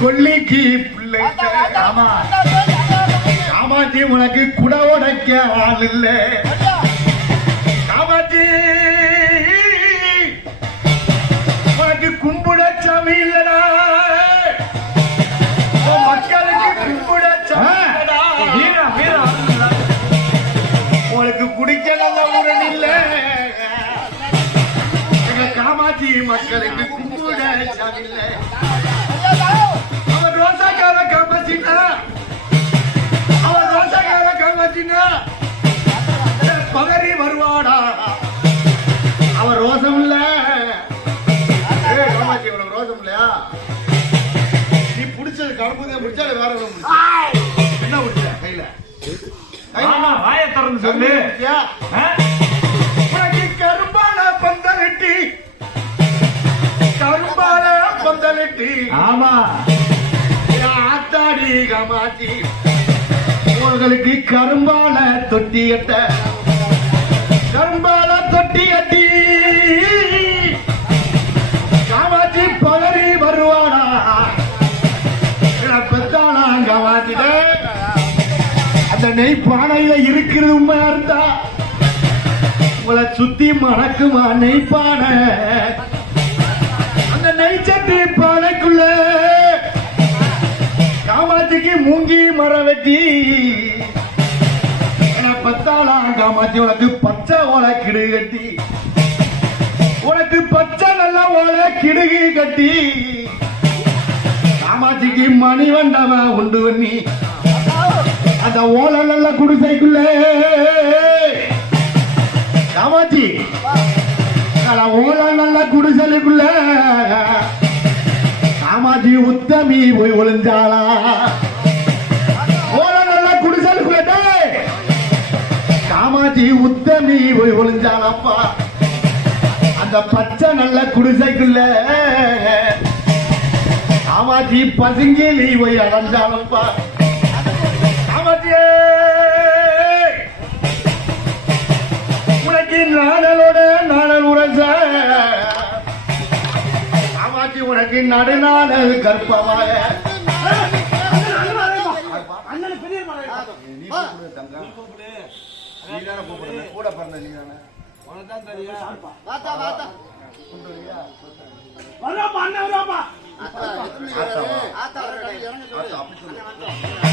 கொல்லிக்கு பிள்ளை. ஆமா. காமாட்சி உனக்கு குட உடைக்க ஆள் இல்ல. காமாட்சி உனக்கு கும்பிட சாமி இல்லடா. மக்களுக்கு கும்பிட உனக்கு குடிக்க நல்ல உடன் இல்ல. காமாட்சி மக்களுக்கு ரோசாக்கார ரோசாக்கார வருவாடா. ரோசம் இல்ல. உனக்கு ரோசம் இல்லையா? நீ பிடிச்சது பிடிச்சா வேற பிடிச்சா? என்ன பிடிச்ச கையில? வாயை திறந்து சொல்லு. ஆமா. ஆத்தாடி காமாட்சி. உங்களுக்கு கரும்பால தொட்டி கட்ட கரும்பால தொட்டி கட்டி காமாட்சி பலரி வருவானா? பெத்தானா காமாட்சிட? அந்த நெய் பானையில இருக்கிறது உண்மையா இருந்தா உங்களை சுத்தி மணக்குமா நெய் பானை பானைக்குள்ள காமாட்சிக்கு மூங்கி மரம் வெட்டி. என பத்தாளாம் காமாட்சி உனக்கு பச்சை ஓலை கிடுகு கட்டி. உனக்கு பச்சை நல்ல ஓலை கிடுகு கட்டி. காமாட்சிக்கு மணி வண்டவ உண்டு பண்ணி அந்த ஓலை நல்ல குடிசைக்குள்ள. காமாட்சி ஓலா நல்ல குடிசலுக்குள்ள காமாஜி உத்தமி போய் ஒளிஞ்சாளா? ஓலா நல்ல குடிசலுக்குள்ள காமாஜி உத்தமி போய் ஒளிஞ்சாளாப்பா. அந்த பச்சை நல்ல குடிசைக்குள்ள காமாஜி பசுங்கிலி போய் அடைஞ்சாளப்பா. காமாஜியே உனக்கு நடுநாடல் கற்பமாக அண்ணன் பெரிய கூட பிறந்த நீ தானே தெரியும். வாத்தா வாத்தா. வர்றாப்பா அண்ணன் வர்றாப்பா ஆத்தா ஆத்தா. அப்படி சொல்லு.